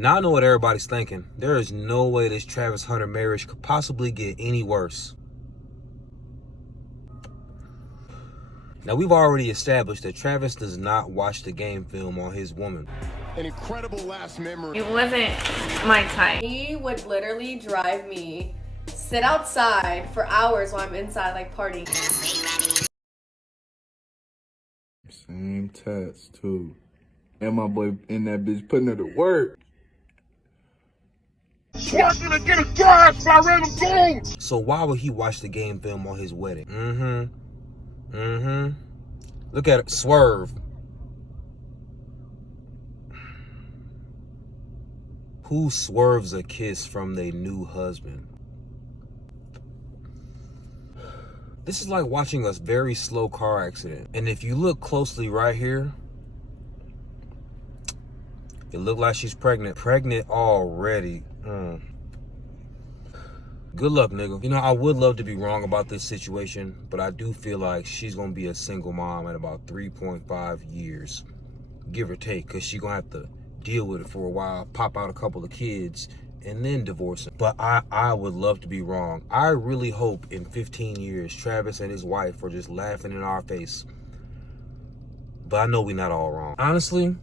Now I know what everybody's thinking. There is no way this Travis Hunter marriage could possibly get any worse. Now we've already established that Travis does not watch the game film on his woman. An incredible last memory. It wasn't my type. He would literally drive me, sit outside for hours while I'm inside like partying. Same tats too. And my boy in that bitch putting her to work. Swerving to get a drive by random gold. So why would he watch the game film on his wedding? Look at it, swerve. Who swerves a kiss from their new husband? This is like watching a very slow car accident. And if you look closely right here, it looked like she's pregnant. Pregnant already. Good luck, nigga. You know, I would love to be wrong about this situation, but I do feel like she's gonna be a single mom in about 3.5 years, give or take, because she's gonna have to deal with it for a while, pop out a couple of kids, and then divorce him. But I would love to be wrong. I really hope in 15 years, Travis and his wife are just laughing in our face. But I know we're not all wrong. Honestly,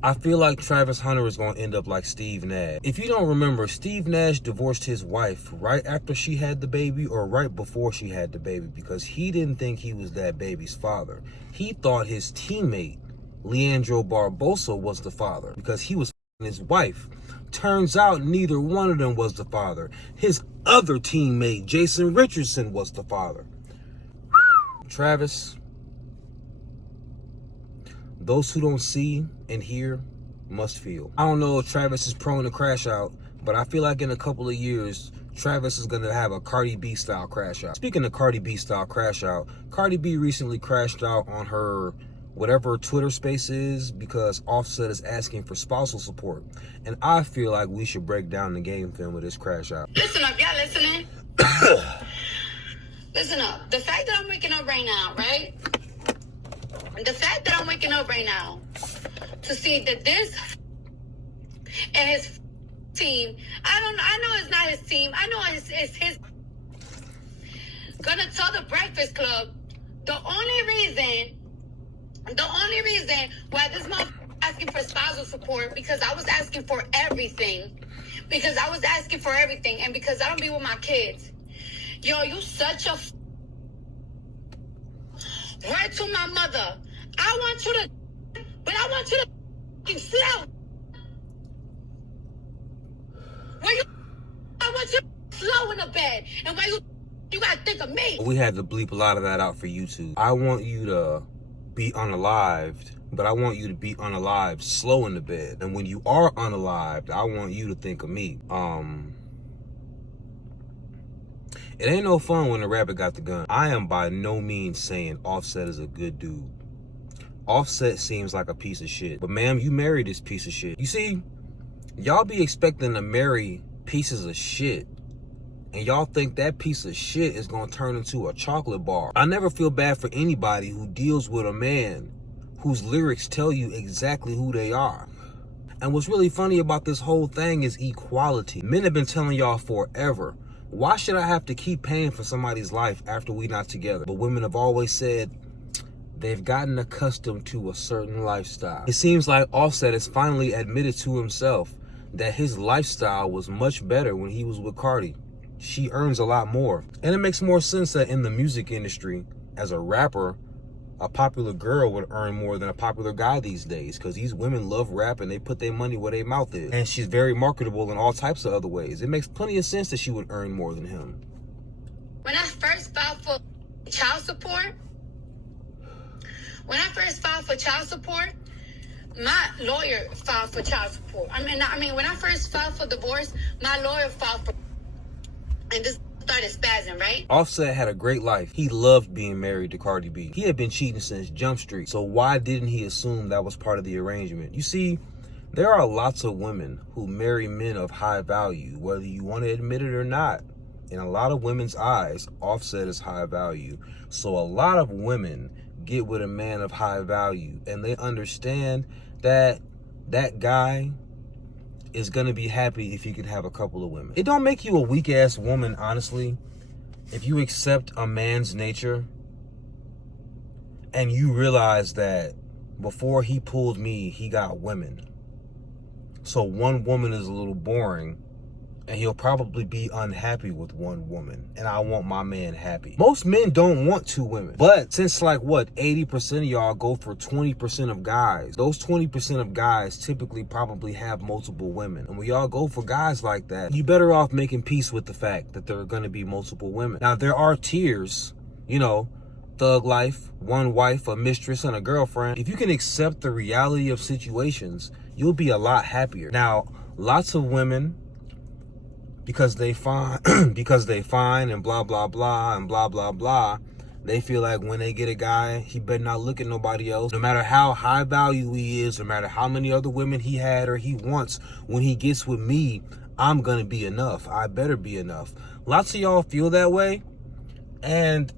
I feel like Travis Hunter is going to end up like Steve Nash. If you don't remember, Steve Nash divorced his wife right after she had the baby or right before she had the baby because he didn't think he was that baby's father. He thought his teammate, Leandro Barbosa, was the father because he was his wife. Turns out neither one of them was the father. His other teammate, Jason Richardson, was the father. Travis, those who don't see and hear must feel. I don't know if Travis is prone to crash out, but I feel like in a couple of years, Travis is gonna have a Cardi B style crash out. Speaking of Cardi B style crash out, Cardi B recently crashed out on her whatever Twitter space is because Offset is asking for spousal support. And I feel like we should break down the game film of this crash out. Listen up, y'all listening? Listen up. The fact that I'm waking up right now, right? The fact that I'm waking up right now to see that this and his team, I know it's not his team. I know it's his. Gonna tell the Breakfast Club the only reason why this motherfucker asking for spousal support because I was asking for everything. And because I don't be with my kids. Yo, you such a right to my mother. I want you to, but I want you to slow. I want you to slow in the bed. And why you gotta think of me. We had to bleep a lot of that out for YouTube. I want you to be unalived, but I want you to be unalived slow in the bed. And when you are unalived, I want you to think of me. It ain't no fun when the rabbit got the gun. I am by no means saying Offset is a good dude. Offset seems like a piece of shit. But ma'am, you married this piece of shit. You see, y'all be expecting to marry pieces of shit. And y'all think that piece of shit is gonna turn into a chocolate bar. I never feel bad for anybody who deals with a man whose lyrics tell you exactly who they are. And what's really funny about this whole thing is equality. Men have been telling y'all forever, why should I have to keep paying for somebody's life after we not together? But women have always said they've gotten accustomed to a certain lifestyle. It seems like Offset has finally admitted to himself that his lifestyle was much better when he was with Cardi. She earns a lot more. And it makes more sense that in the music industry, as a rapper, a popular girl would earn more than a popular guy these days because these women love rap and they put their money where their mouth is. And she's very marketable in all types of other ways. It makes plenty of sense that she would earn more than him. When I first filed for child support, my lawyer filed for child support. I mean, when I first filed for divorce, my lawyer filed for, and this started spazzing, right? Offset had a great life. He loved being married to Cardi B. He had been cheating since Jump Street. So why didn't he assume that was part of the arrangement? You see, there are lots of women who marry men of high value, whether you want to admit it or not. In a lot of women's eyes, Offset is high value. So a lot of women get with a man of high value and they understand that that guy is gonna be happy if you could have a couple of women. It don't make you a weak ass woman, honestly, if you accept a man's nature and you realize that before he pulled me, he got women. So one woman is a little boring, and he'll probably be unhappy with one woman. And I want my man happy. Most men don't want 2 women. But since like what, 80% of y'all go for 20% of guys, those 20% of guys typically probably have multiple women. And when y'all go for guys like that, you better off making peace with the fact that there are gonna be multiple women. Now there are tiers, you know, thug life, one wife, a mistress, and a girlfriend. If you can accept the reality of situations, you'll be a lot happier. Now, lots of women, because they fine and blah blah blah and blah blah blah, they feel like when they get a guy, he better not look at nobody else. No matter how high value he is, no matter how many other women he had or he wants, when he gets with me, I'm gonna be enough. I better be enough. Lots of y'all feel that way. And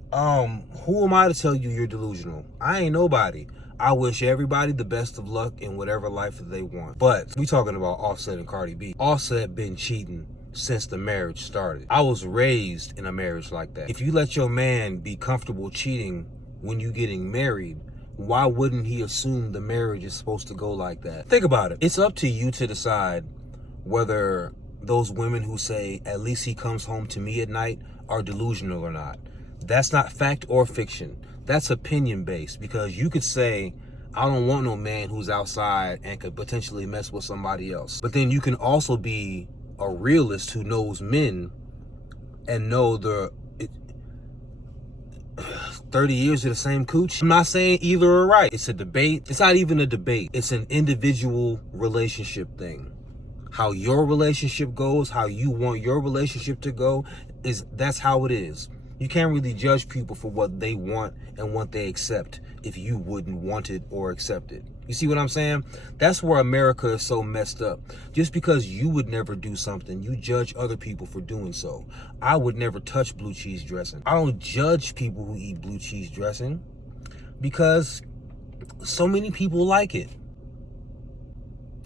who am I to tell you you're delusional? I ain't nobody. I wish everybody the best of luck in whatever life that they want. But we talking about Offset and Cardi B. Offset been cheating since the marriage started. I was raised in a marriage like that. If you let your man be comfortable cheating when you getting married, why wouldn't he assume the marriage is supposed to go like that? Think about it. It's up to you to decide whether those women who say, at least he comes home to me at night, are delusional or not. That's not fact or fiction. That's opinion based, because you could say, I don't want no man who's outside and could potentially mess with somebody else. But then you can also be a realist who knows men and know 30 years of the same cooch. I'm not saying either are right. It's a debate. It's not even a debate. It's an individual relationship thing. How your relationship goes, how you want your relationship to go, that's how it is. You can't really judge people for what they want and what they accept if you wouldn't want it or accept it. You see what I'm saying? That's where America is so messed up. Just because you would never do something, you judge other people for doing so. I would never touch blue cheese dressing. I don't judge people who eat blue cheese dressing because so many people like it.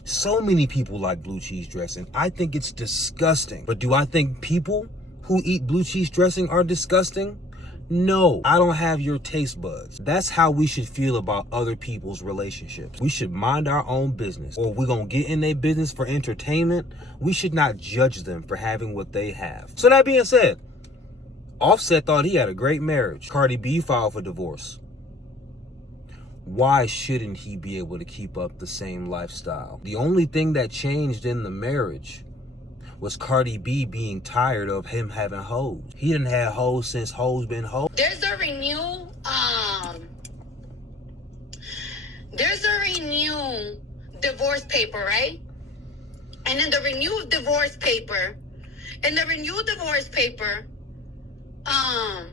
So many people like blue cheese dressing. I think it's disgusting. But do I think people who eat blue cheese dressing are disgusting? No, I don't have your taste buds. That's how we should feel about other people's relationships. We should mind our own business, or we're gonna get in their business for entertainment. We should not judge them for having what they have. So that being said, Offset thought he had a great marriage. Cardi B filed for divorce. Why shouldn't he be able to keep up the same lifestyle? The only thing that changed in the marriage was Cardi B being tired of him having hoes. He didn't have hoes since hoes been hoes. There's a renewed divorce paper, right? And in the renewed divorce paper, I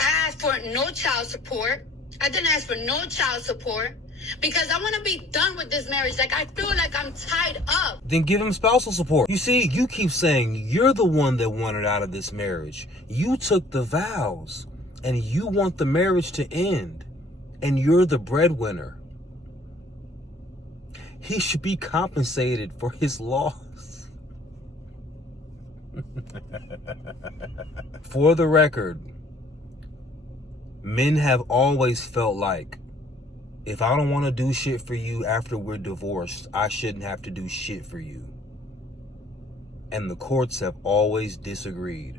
asked for no child support. I didn't ask for no child support because I want to be done with this marriage. Like, I feel like I'm tied up. Then give him spousal support. You see, you keep saying you're the one that wanted out of this marriage. You took the vows and you want the marriage to end, and you're the breadwinner. He should be compensated for his loss. For the record, men have always felt like, if I don't want to do shit for you after we're divorced, I shouldn't have to do shit for you. And the courts have always disagreed.